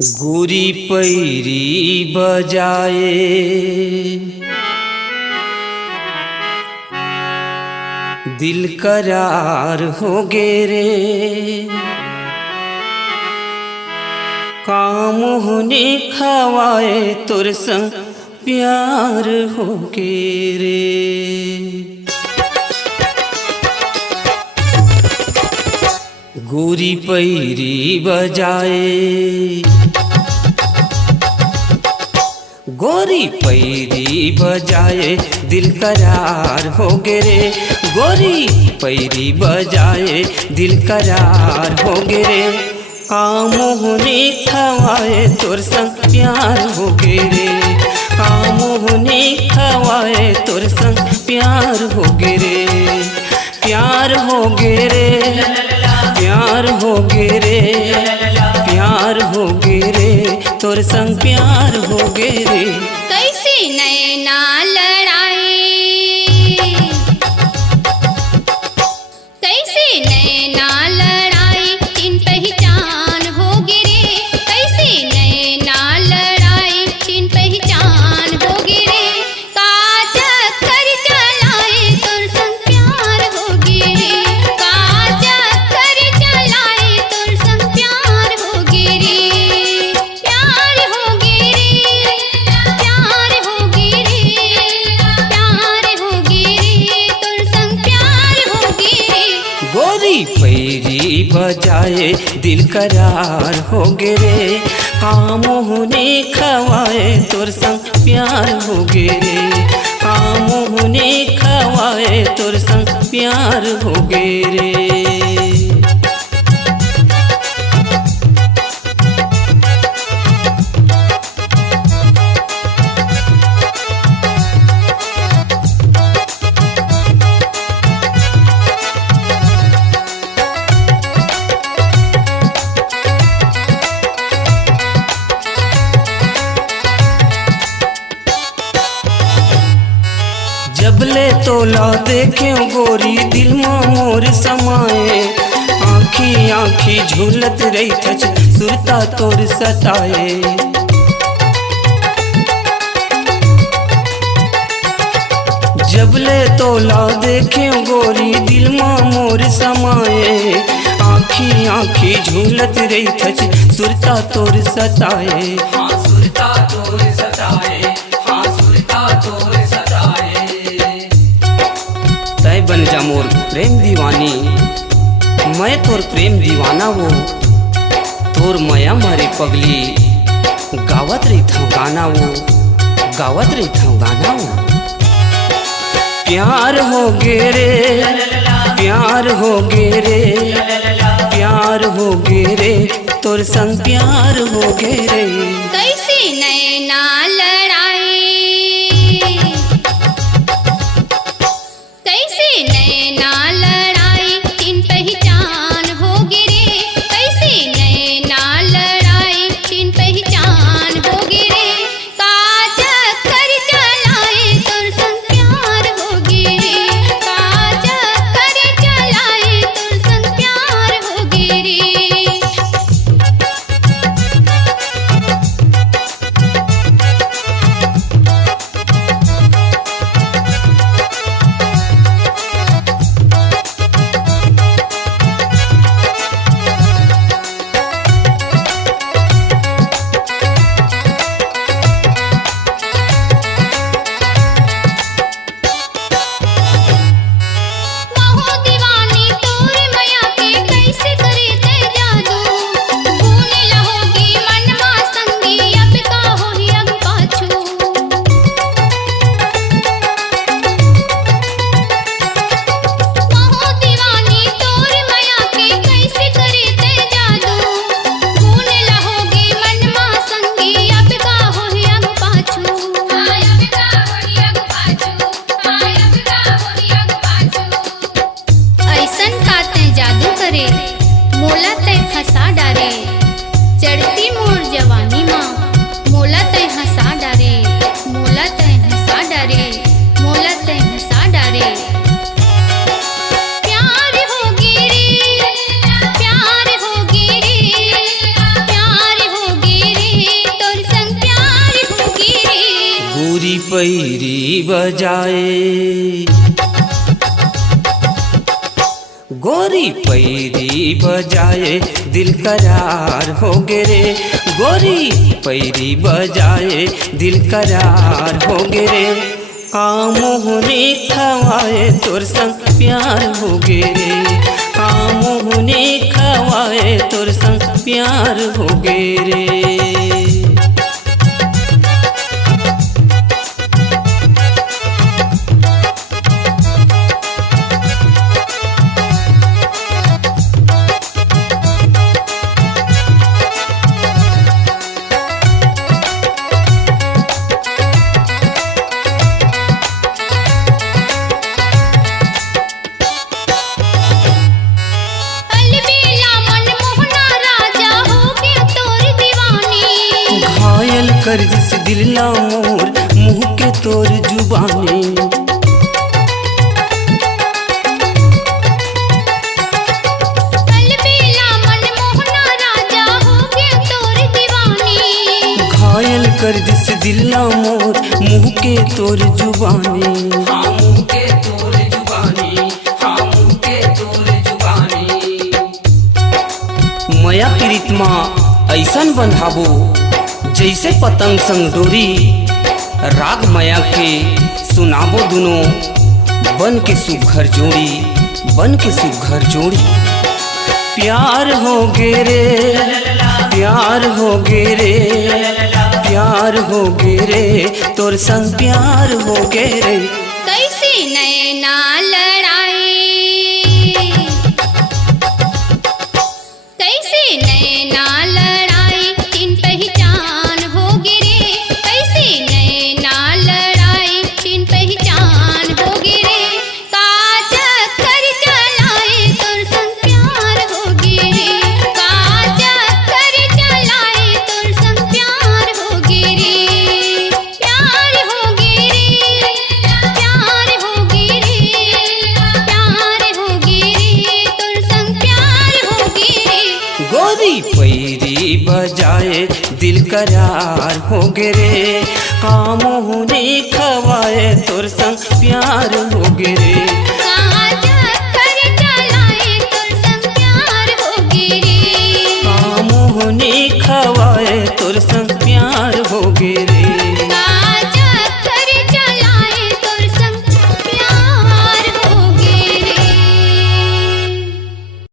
गोरी पैरी बजाए दिल करार हो गे रे, काम होने खवाए तुर संग प्यार हो गे रे। गोरी पैरी बजाए गोरी पैरी बजाए दिल करार हो गे रे, गोरी पैरी बजाए दिल करार हो गे रे, काम होने खवाए तोर संग प्यार हो गे रे, काम होने खवाए तोर संग प्यार हो गे रे, प्यार हो गे रे, प्यार हो गे रे, प्यार हो गे रे, तोर संग प्यार हो गे रे। कैसे नैना लड़ाए, कैसे नैना लड़ाए तीन पहचान हो गे रे, कैसे नैना लड़ाए तीन पहचान हो गे रे, काज कर चलाए तोर संग प्यार हो गे रे, काज कर चलाए तोर संग प्यार हो गे रे, प्यार हो गे रे, प्यार हो गे रे, प्यार हो गे रे, तोर संग प्यार हो गे रे। गोरी पैरी बजाए दिल करार हो गे रे, काम होने खवाए तोर संग प्यार हो गे रे, काम होने खवाए तोर संग प्यार हो गे रे। जबले तोला देखे गोरी दिल में मोर समाए, आँखी आँखी झूलत रही थच सुरता तोर सताए, जबले तोला देखे गोरी दिल में मोर समाए, आँखी आँखी झूलत रही थच सुरता तोर सताए, हाँ सुरता तोर सताए, हाँ सुरता तोर सताए। तय बन जा मोर प्रेम दीवानी, मैं तोर प्रेम दीवाना वो, तोर मया मारे पगली, गावत रही था गाना वो, गावत रही था गाना वो। प्यार हो गे रे, प्यार हो गे रे, प्यार हो गे रे, तोर संग प्यार हो गे रे। कैसे नैना लड़ाए, कैसे नैना लड़ाए तीन पहचान हो गे रे, कैसे नैना लड़ाए तीन पहचान हो गे रे, काज कर चलाए तोर संग प्यार हो गे रे, काज कर चलाए तोर संग प्यार हो गे रे। बजाए। गोरी पैरी बजाए दिल करार हो गे रे, गोरी पैरी बजाए दिल करार हो गे रे। कामोहने खवाए तोर संग प्यार हो गे रे, कामोहने खवाए तोर संग प्यार हो गे रे। कर जिस दिल ला मोर मुँह के तोर जुबानी, घायल कर जिस दिल ला मोर मुँह के तोर जुबानी, हाँ मुँह के तोर जुबानी, हाँ मुँह के तोर जुबानी। मया प्रीतमा ऐसन बंधाबो जैसे पतंग संग डोरी, राग माया के सुनाबो दुनो बन के सुघर जोड़ी, बन के सुघर जोड़ी। प्यार हो गे रे, प्यार हो गे रे, प्यार हो गे रे, तोर संग प्यार हो गे रे। कैसे नैना लड़ाई, कैसे नैना लड़ाई चिन पहचान हो गे रे, कैसे नैना लड़ाई चिन पहचान हो गे रे। का चक्कर चलाए तोर संग प्यार हो गे रे, का चक्कर चलाए तोर संग प्यार हो गे रे। प्यार हो गे रे, प्यार हो गे रे, प्यार हो गे रे, तोर संग प्यार हो गे रे। गोरी पैरी बजाए दिल करार हो गे रे, कामोहने खवाए तोर संग प्यार हो गे रे।